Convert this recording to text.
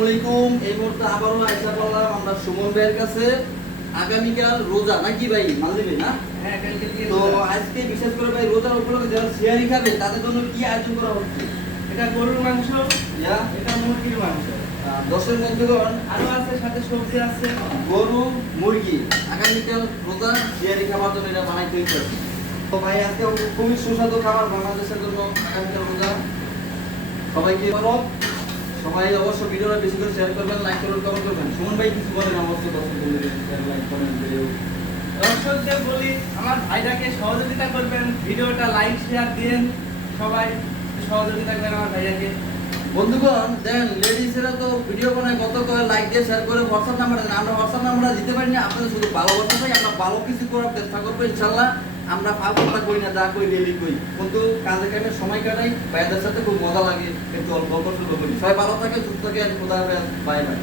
আসসালামাইকুম। এই মুহূর্তে আবারও আইসা পড়লাম আমরা সুমন ভাইয়ের কাছে। আগামীকাল রোজা নাকি ভাই, মানলি ভাই না? হ্যাঁ, কালকে দিয়ে তো রোজা। আজকে বিশেষ করে ভাই রোজার উপলক্ষে যারা সিয়ারি খাবে তাদের জন্য কি আয়োজন করা হচ্ছে? এটা গরুর মাংস, ইয়া এটা মুরগির মাংস। দশের বন্ধুগণ, আরো আছে, সাথে সবজি আছে। গরু মুরগি আগামীকাল রোজা সিয়ারি খাবার জন্য এটা বানাইতে হয়েছে। তো ভাই আজকে খুবই সুস্বাদু খাবার বাংলাদেশের জন্য আগামীকাল রোজা। সবাইকে বরফ, সবাই অবশ্য ভিডিওটা বেশি করে শেয়ার করবেন, লাইক করবেন, কমেন্ট করবেন। সুমন ভাই কিছু বলেন অবশ্যই দর্শক বন্ধুদের, শেয়ার লাইক কমেন্ট ভিডিও। দর্শকদের বলি, আমার ভাইটাকে সহযোগিতা করবেন, ভিডিওটা লাইক শেয়ার দিন, সবাই সহযোগিতা করেন আমার ভাইয়াকে। বন্ধুগণ দেন, লেডিসেরা তো ভিডিও বানায় কত করে লাইক দিয়ে শেয়ার করে হোয়াটসঅ্যাপ নাম্বার দেন। আমরা হোয়াটসঅ্যাপ নাম্বারটা দিতে পারি না, আপনাদের শুধু ভালোবাসা চাই। আমরা ভালো কিছু করার চেষ্টা করবো ইনশাল্লাহ। আমরা ফালতু কথা করি না, যা করি ডেলি করি, কিন্তু কাজে কামে সময় কাটাই, ভাইদের সাথে খুব মজা লাগে, কিন্তু অল্প অল্প শুরু করি। সবাই ভালো থাকে, সুস্থ থাকে, খোদা হাফেজ, বাই বাই।